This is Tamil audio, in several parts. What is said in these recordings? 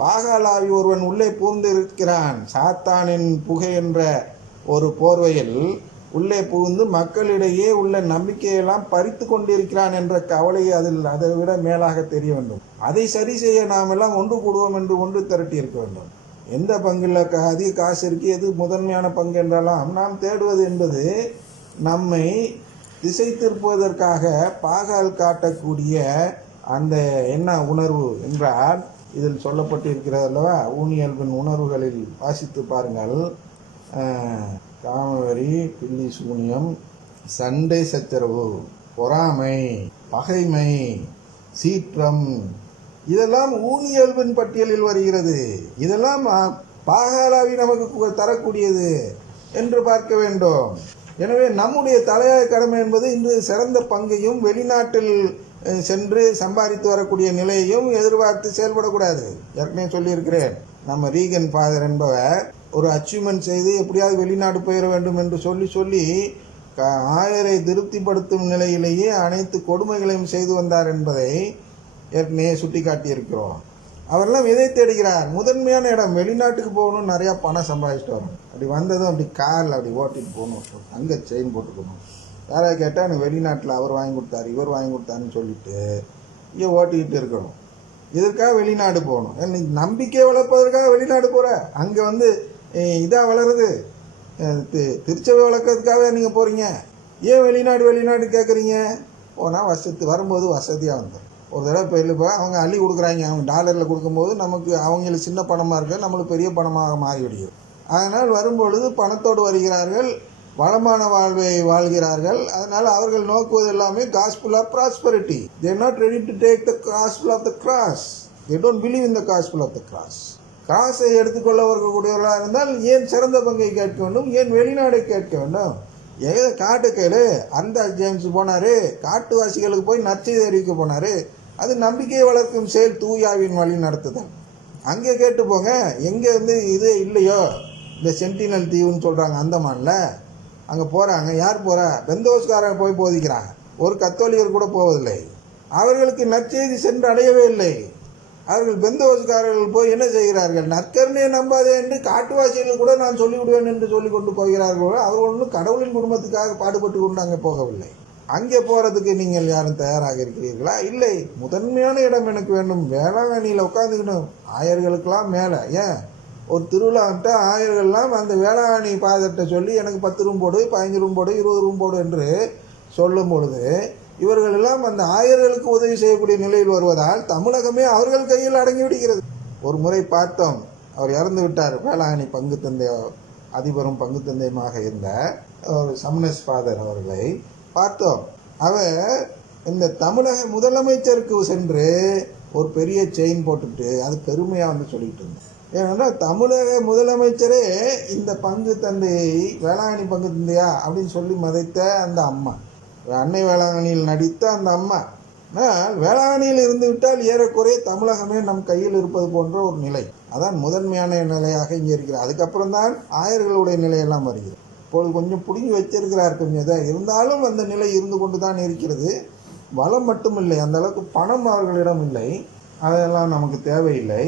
பாகாலாவி ஒருவன் உள்ளே பூந்து இருக்கிறான், சாத்தானின் புகை என்ற ஒரு போர்வையில் உள்ளே புகுந்து மக்களிடையே உள்ள நம்பிக்கையெல்லாம் பறித்து கொண்டிருக்கிறான் என்ற கவலை அதை விட மேலாக தெரிய வேண்டும். அதை சரி செய்ய நாம் எல்லாம் ஒன்று கூடுவோம் என்று ஒன்று திரட்டி இருக்க வேண்டும். எந்த பங்கில் அதிக காசு இருக்கு, எது முதன்மையான பங்கு என்றெல்லாம் நாம் தேடுவது என்பது நம்மை திசை திருப்புவதற்காக பாகால் காட்டக்கூடிய அந்த என்ன உணர்வு என்றால் இதில் சொல்லப்பட்டிருக்கிறது அல்லவா? ஊனியல்பின் உணர்வுகளில் வாசித்து பாருங்கள். காமவெறி, பில்லி சூனியம், சண்டை சச்சரவு, பொறாமை, பகைமை, சீற்றம், இதெல்லாம் ஊனியல்பின் பட்டியலில் வருகிறது. இதெல்லாம் பாகாலாவி நமக்கு தரக்கூடியது என்று பார்க்க வேண்டும். எனவே நம்முடைய தலையாய கடமை என்பது இன்று சிறந்த பங்கையும் வெளிநாட்டில் சென்று சம்பாதித்து வரக்கூடிய நிலையையும் எதிர்பார்த்து செயல்படக்கூடாது. ஏற்கனவே சொல்லியிருக்கிறேன். நம்ம ரீகன் ஃபாதர் என்பவர் ஒரு அச்சீவ்மெண்ட் செய்து எப்படியாவது வெளிநாடு போயிட வேண்டும் என்று சொல்லி ஆயரை திருப்திப்படுத்தும் நிலையிலேயே அனைத்து கொடுமைகளையும் செய்து வந்தார் என்பதை ஏற்கனவே சுட்டி காட்டியிருக்கிறோம். அவரெல்லாம் எதை தேடுகிறார்? முதன்மையான இடம். வெளிநாட்டுக்கு போகணும், நிறையா பணம் சம்பாதிச்சுட்டு வரணும். அப்படி வந்ததும் அப்படி காரில் அப்படி ஓட்டிட்டு போகணும், அங்கே செயின் போட்டுக்கணும். யாராவது கேட்டால் எனக்கு வெளிநாட்டில் அவர் வாங்கி கொடுத்தாரு, இவர் வாங்கி கொடுத்தாருன்னு சொல்லிட்டு இங்கே ஓட்டிக்கிட்டு இருக்கணும். இதற்காக வெளிநாடு போகணும். இன்னைக்கு நம்பிக்கையை வளர்ப்பதற்காக வெளிநாடு போகிற, அங்கே இதாக வளருது, திருச்சபை வளர்க்கறதுக்காக நீங்கள் போகிறீங்க. ஏன் வெளிநாடு கேட்குறீங்க? போனால் வரும்போது வசதியாக வந்துடும். ஒரு தடவை போயிட்டு அவங்க அள்ளி கொடுக்குறாங்க. அவங்க டாலரில் கொடுக்கும்போது நமக்கு அவங்களுக்கு சின்ன பணமாக இருக்க நம்மளுக்கு பெரிய பணமாக மாறிவிடுகிறது. அதனால் வரும்பொழுது பணத்தோடு வருகிறார்கள், வளமான வாழ்வை வாழ்கிறார்கள். அதனால் அவர்கள் நோக்குவது எல்லாமே gospel of prosperity. they are not ready to take the gospel of the cross. they don't believe in the gospel of the cross. கிராஸை எடுத்துக்கொள்ள வரக்கூடியவர்களாக இருந்தால் ஏன் சிறந்த பங்கை கேட்க வேண்டும்? ஏன் வெளிநாடை கேட்க வேண்டும்? ஏதோ காட்டு கேளு. அந்த ஜேம்ஸ் போனாரு, காட்டுவாசிகளுக்கு போய் நற்செய்தி அறிவிக்க போனாரு. அது நம்பிக்கையை வளர்க்கும் செயல், தூயாவின் வழி நடத்துதல். அங்கே கேட்டு போங்க. எங்கே இது இல்லையோ, இந்த சென்டினல் தீவுன்னு சொல்கிறாங்க அந்தமானில், அங்கே போகிறாங்க. யார் போகிறா? பெந்தோஸ்காரங்க போய் போதிக்கிறாங்க. ஒரு கத்தோலிகர் கூட போவதில்லை. அவர்களுக்கு நற்செய்தி சென்று அடையவே இல்லை. அவர்கள் பெந்தோஸ்காரர்கள் போய் என்ன செய்கிறார்கள்? நற்கருணையை நம்பாதே என்று காட்டுவாசிகள் கூட நான் சொல்லிவிடுவேன் என்று சொல்லிக் கொண்டு போகிறார்கள். அவர்கள் ஒன்றும் கடவுளின் குடும்பத்துக்காக பாடுபட்டு கொண்டு அங்கே போகவில்லை. அங்கே போகிறதுக்கு நீங்கள் யாரும் தயாராக இருக்கிறீர்களா? இல்லை. முதன்மையான இடம் எனக்கு வேண்டும். வேளாங்கண்ணியில் உட்காந்துக்கணும். ஆயர்களுக்கெல்லாம் மேலே ஏன் ஒரு திருவிழான்ட்டு ஆயர்கள்லாம் அந்த வேளாங்கண்ணி பாதத்தை சொல்லி எனக்கு 10 ரூம் போடு, 15 ரூம் போடு, 20 ரூம் போடு என்று சொல்லும் பொழுது இவர்கள் எல்லாம் அந்த ஆயர்களுக்கு உதவி செய்யக்கூடிய நிலையில் வருவதால் தமிழகமே அவர்கள் கையில் அடங்கி விடுகிறது. ஒரு முறை பார்த்தோம், அவர் இறந்து விட்டார். வேளாங்கண்ணி பங்கு தந்தை, அதிபரும் பங்கு தந்தையுமாக இருந்த ஒரு சம்னஸ் ஃபாதர் அவர்களை பார்த்தோம். அவர் இந்த தமிழக முதலமைச்சருக்கு சென்று ஒரு பெரிய செயின் போட்டுட்டு அது பெருமையாக சொல்லிட்டு இருந்தார். ஏனென்றால் தமிழக முதலமைச்சரே இந்த பங்கு தந்தையை வேளாங்கண்ணி பங்கு தந்தையா அப்படின்னு சொல்லி மதைத்த அந்த அம்மா, அன்னை வேளாங்கண்ணியில் நடித்த அந்த அம்மா, வேளாங்கண்ணியில் இருந்து விட்டால் ஏறக்குறைய தமிழகமே நம் கையில் இருப்பது போன்ற ஒரு நிலை. அதான் முதன்மையான நிலையாக இங்கே இருக்கிறார். அதுக்கப்புறம் தான் ஆயர்களுடைய நிலையெல்லாம் வருகிறது. இப்பொழுது கொஞ்சம் பிடுங்கி வச்சிருக்கிறார், கொஞ்சம் இதாக இருந்தாலும் அந்த நிலை இருந்து கொண்டு தான் இருக்கிறது. வளம் மட்டும் இல்லை, அந்த அளவுக்கு பணம் அவர்களிடம் இல்லை. அதெல்லாம் நமக்கு தேவையில்லை.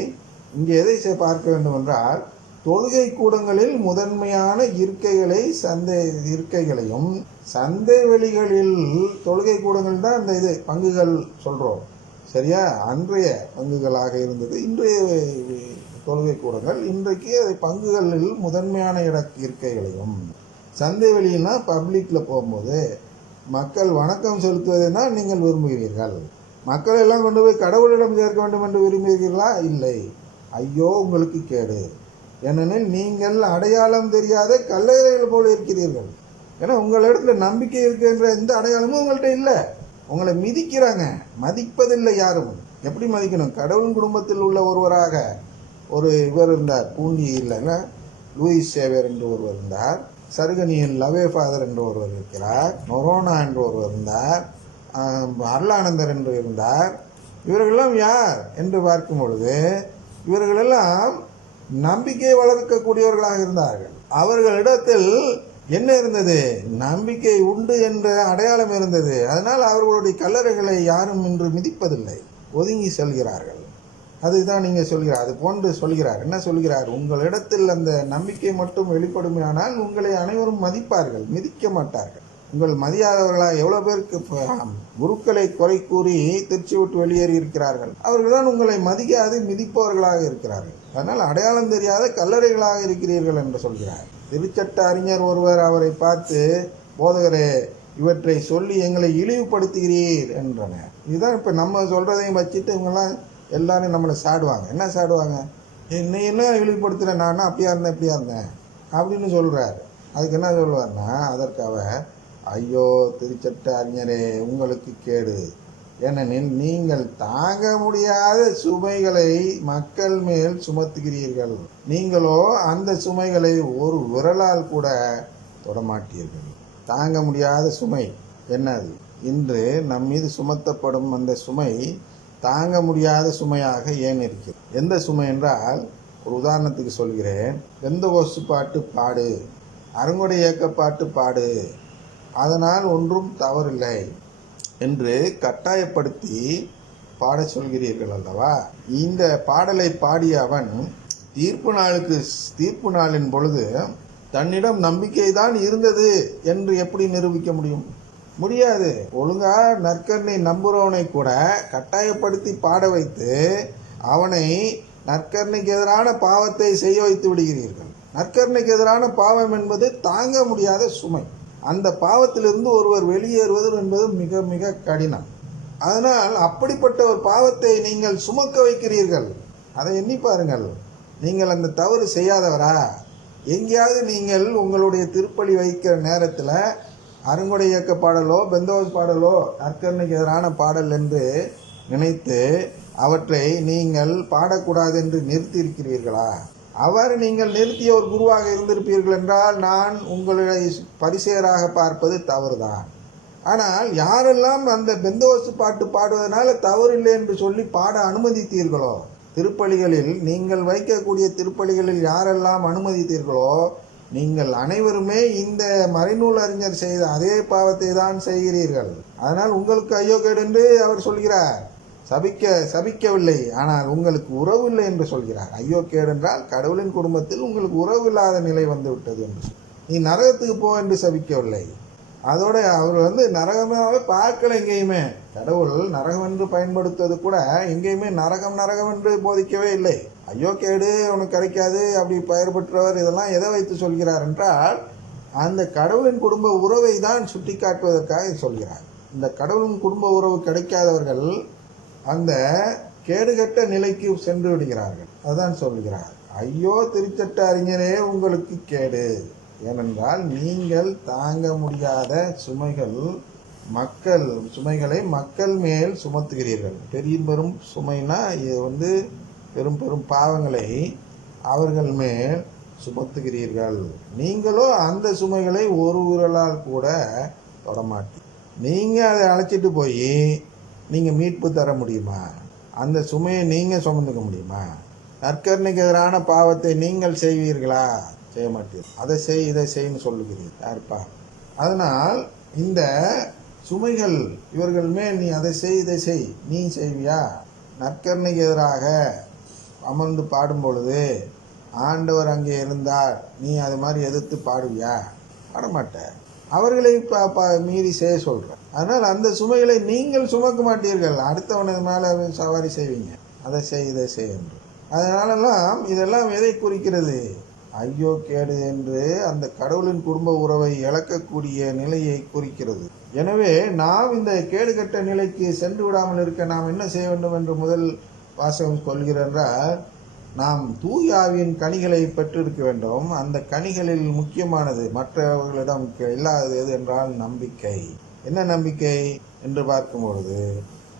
இங்கே எதை பார்க்க வேண்டும் என்றால், தொழுகை கூடங்களில் முதன்மையான இருக்கைகளையும் சந்தை வெளிகளில் தொழுகை கூடங்கள் தான் இந்த பங்குகள் சொல்றோம், சரியா? அன்றைய பங்குகளாக இருந்தது இன்றைய தொழுகை கூடங்கள். இன்றைக்கு பங்குகளில் முதன்மையான இருக்கைகளையும், சந்தை வெளியில்னா பப்ளிக்ல போகும்போது மக்கள் வணக்கம் செலுத்துவதுன்னா நீங்கள் விரும்புகிறீர்கள். மக்கள் எல்லாம் கொண்டு போய் கடவுளிடம் சேர்க்க வேண்டும் என்று விரும்புகிறீர்களா? இல்லை. ஐயோ உங்களுக்கு கேடு. ஏனெனில் நீங்கள் அடையாளம் தெரியாத கல்லறைகள் போல இருக்கிறீர்கள். ஏன்னா உங்களிடத்துல நம்பிக்கை இருக்கின்ற எந்த அடையாளமும் உங்கள்கிட்ட இல்லை. உங்களை மிதிக்கிறாங்க. மதிப்பதில்லை யாரும். எப்படி மதிக்கணும்? கடவுளின் குடும்பத்தில் உள்ள ஒருவராக இவர் இருந்தார், பூண்டி இல்லைன்னா லூயிஸ் சேவியர் என்று ஒருவர் இருந்தார். சருகனியின் லவே ஃபாதர் என்று ஒருவர் இருக்கிறார். நொரோனா என்று ஒருவர் இருந்தார். அருளானந்தர் என்று இருந்தார். இவர்களெல்லாம் யார் என்று பார்க்கும் பொழுது இவர்களெல்லாம் நம்பிக்கை வளர்க்கக்கூடியவர்களாக இருந்தார்கள். அவர்களிடத்தில் என்ன இருந்தது? நம்பிக்கை உண்டு என்ற அடையாளம் இருந்தது. அதனால் அவர்களுடைய கல்லறைகளை யாரும் இன்று மிதிப்பதில்லை, ஒதுங்கி செல்கிறார்கள். அதுதான் நீங்க சொல்கிறார். அது போன்று சொல்கிறார். என்ன சொல்கிறார்? உங்களிடத்தில் அந்த நம்பிக்கை மட்டும் வெளிப்படுமையானால் உங்களை அனைவரும் மதிப்பார்கள், மிதிக்க மாட்டார்கள். உங்கள் மதியாதவர்களா எவ்வளவு பேருக்கு குருக்களை குறை கூறி திருச்சி விட்டு வெளியேறி இருக்கிறார்கள். அவர்கள் தான் உங்களை மதிக்காது மிதிப்பவர்களாக இருக்கிறார்கள். அதனால் அடையாளம் தெரியாத கல்லறைகளாக இருக்கிறீர்கள் என்று சொல்கிறார். திருச்சட்ட அறிஞர் ஒருவர் அவரை பார்த்து, போதகரே, இவற்றை சொல்லி எங்களை இழிவுபடுத்துகிறீர் என்றனர். இதுதான் இப்ப நம்ம சொல்றதையும் வச்சுட்டு இவங்கெல்லாம் எல்லாரும் நம்மளை சாடுவாங்க. என்ன சாடுவாங்க? என்னையெல்லாம் இழிவுபடுத்துற, நான் அப்படியா இருந்தேன் இப்படியா இருந்தேன் அப்படின்னு சொல்றாரு. அதுக்கு என்ன சொல்லுவார்னா, அதற்கு அவர், ஐயோ திருச்சட்ட அறிஞரே, உங்களுக்கு கேடு. ஏனெனில் நீங்கள் தாங்க முடியாத சுமைகளை மக்கள் மேல் சுமத்துகிறீர்கள். நீங்களோ அந்த சுமைகளை ஒரு விரலால் கூட தொடமாட்டீர்கள். தாங்க முடியாத சுமை என்னது? இன்று நம் மீது சுமத்தப்படும் அந்த சுமை தாங்க முடியாத சுமையாக ஏன் இருக்கிறது? எந்த சுமை என்றால், ஒரு உதாரணத்துக்கு சொல்கிறேன். பெந்தகோஸ்து பாட்டு பாடு, அருங்கொடை இயக்க பாட்டு பாடு, அதனால் ஒன்றும் தவறில்லை என்று கட்டாயப்படுத்தி பாட சொல்கிறீர்கள் அல்லவா? இந்த பாடலை பாடிய அவன் தீர்ப்பு நாளின் பொழுது தன்னிடம் நம்பிக்கை தான் இருந்தது என்று எப்படி நிரூபிக்க முடியும்? முடியாது. ஒழுங்கா நற்கருணை நம்புறவனை கூட கட்டாயப்படுத்தி பாட வைத்து அவனை நற்கருணைக்கு எதிரான பாவத்தை செய்ய வைத்து விடுகிறீர்கள். நற்கருணைக்கு எதிரான பாவம் என்பது தாங்க முடியாத சுமை. அந்த பாவத்திலிருந்து ஒருவர் வெளியேறுவது என்பது மிக மிக கடினம். அதனால் அப்படிப்பட்ட ஒரு பாவத்தை நீங்கள் சுமக்க வைக்கிறீர்கள். அதை எண்ணி பாருங்கள். நீங்கள் அந்த தவறு செய்யாதவரா? எங்கேயாவது நீங்கள் உங்களுடைய திருப்பலி வைக்கிற நேரத்தில் அருங்கொடை இயக்க பாடலோ பெந்தோஸ் பாடலோ நற்கருணைக்கு எதிரான பாடல் என்று நினைத்து அவற்றை நீங்கள் பாடக்கூடாது என்று நிறுத்தி இருக்கிறீர்களா? அவ்வாறு நீங்கள் நிறுத்திய ஒரு குருவாக இருந்திருப்பீர்கள் என்றால் நான் உங்களை பரிசேயராக பார்ப்பது தவறுதான். ஆனால் யாரெல்லாம் அந்த பெந்தோஸ்து பாட்டு பாடுவதனால தவறில்லை என்று சொல்லி பாட அனுமதித்தீர்களோ, திருப்பலிகளில் நீங்கள் வைக்கக்கூடிய திருப்பலிகளில் யாரெல்லாம் அனுமதித்தீர்களோ, நீங்கள் அனைவருமே இந்த மறைநூல் அறிஞர் செய்த அதே பாவத்தை தான் செய்கிறீர்கள். அதனால் உங்களுக்கு ஐயோ கேடு என்று அவர் சொல்கிறார். சபிக்கவில்லை, ஆனால் உங்களுக்கு உறவு இல்லை என்று சொல்கிறார். ஐயோ கேடு என்றால் கடவுளின் குடும்பத்தில் உங்களுக்கு உறவு இல்லாத நிலை வந்து விட்டது என்று. நீ நரகத்துக்கு போ என்று சபிக்கவில்லை. அதோட அவர் நரகமாவே பார்க்கல எங்கேயுமே. கடவுள் நரகம் என்று பயன்படுத்துவது கூட எங்கேயுமே நரகம் என்று போதிக்கவே இல்லை. ஐயோ கேடு உனக்கு கிடைக்காது அப்படி பெயர் பெற்றவர், இதெல்லாம் எதை வைத்து சொல்கிறார் என்றால் அந்த கடவுளின் குடும்ப உறவை தான் சுட்டி காட்டுவதற்காக சொல்கிறார். இந்த கடவுளின் குடும்ப உறவு கிடைக்காதவர்கள் அந்த கேடுகட்ட நிலைக்கு சென்று விடுகிறார்கள். அதுதான் சொல்கிறார். ஐயோ திருச்சட்ட அறிஞரே, உங்களுக்கு கேடு. ஏனென்றால் நீங்கள் தாங்க முடியாத சுமைகளை மக்கள் மேல் சுமத்துகிறீர்கள். பெரும் சுமைனா இது பெரும் பாவங்களை அவர்கள் மேல் சுமத்துகிறீர்கள். நீங்களோ அந்த சுமைகளை ஒரு விரலால் கூட தொடமாட்டீங்க. நீங்க அதை அழைச்சிட்டு போய் நீங்க மீட்பு தர முடியுமா? அந்த சுமையை நீங்க சுமந்துக்க முடியுமா? நற்கருணைக்கு எதிரான பாவத்தை நீங்கள் செய்வீர்களா? செய்ய மாட்டீர்கள். அதை செய் இதை செய்ன்னு சொல்லுகிறீர்கள். யாருப்பா? அதனால் இந்த சுமைகள் இவர்கள் மேல் நீ அதை செய் இதை செய், நீ செய்வியா? நற்கருணைக்கு எதிராக அமர்ந்து பாடும் பொழுது ஆண்டவர் அங்கே இருந்தால் நீ அது மாதிரி எதிர்த்து பாடுவியா? பாடமாட்ட. அவர்களை மீறி செய்ய சொல்ற. அதனால் அந்த சுமைகளை நீங்கள் சுமக்க மாட்டீர்கள். அடுத்தவனது மேல சவாரி செய்வீங்க. அதை செய் இதை செய் என்று. அதனாலெல்லாம் இதெல்லாம் எதை குறிக்கிறது? ஐயோ கேடு என்று அந்த கடவுளின் குடும்ப உறவை இழக்கக்கூடிய நிலையை குறிக்கிறது. எனவே நாம் இந்த கேடுகட்ட நிலைக்கு சென்று விடாமல் இருக்க நாம் என்ன செய்ய வேண்டும் என்று முதல் வாசகம் சொல்கிறார். நாம் தூய ஆவியின் கனிகளை பெற்றிருக்க வேண்டும். அந்த கனிகளில் முக்கியமானது மற்றவர்களிடம் இல்லாதது எது என்றால் நம்பிக்கை. என்ன நம்பிக்கை என்று பார்க்கும்பொழுது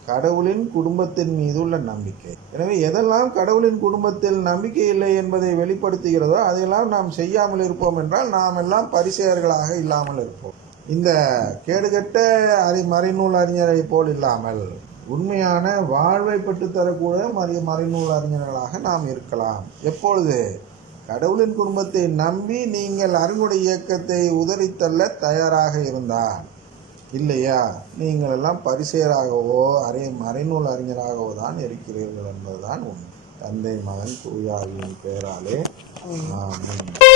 கடவுளின் குடும்பத்தின் மீது உள்ள நம்பிக்கை. எனவே எதெல்லாம் கடவுளின் குடும்பத்தில் நம்பிக்கை இல்லை என்பதை வெளிப்படுத்துகிறதோ அதையெல்லாம் நாம் செய்யாமல் இருப்போம் என்றால் நாம் எல்லாம் பரிசேயர்களாக இல்லாமல் இருப்போம். இந்த கேடுகட்ட மறைநூல் அறிஞரை போல் இல்லாமல் உண்மையான வாழ்வை பெற்றுத்தரக்கூடிய மறைநூல் அறிஞர்களாக நாம் இருக்கலாம். எப்பொழுது? கடவுளின் குடும்பத்தை நம்பி நீங்கள் அருங்கொடை இயக்கத்தை உதறித்தள்ள தயாராக இருந்தால். இல்லையா? நீங்கள் எல்லாம் பரிசேயராகவோ மறைநூல் அறிஞராகவோ தான் இருக்கிறீர்கள் என்பதுதான் உண்மை. தந்தை மகன் தூய ஆவியின் பெயராலே ஆமென்.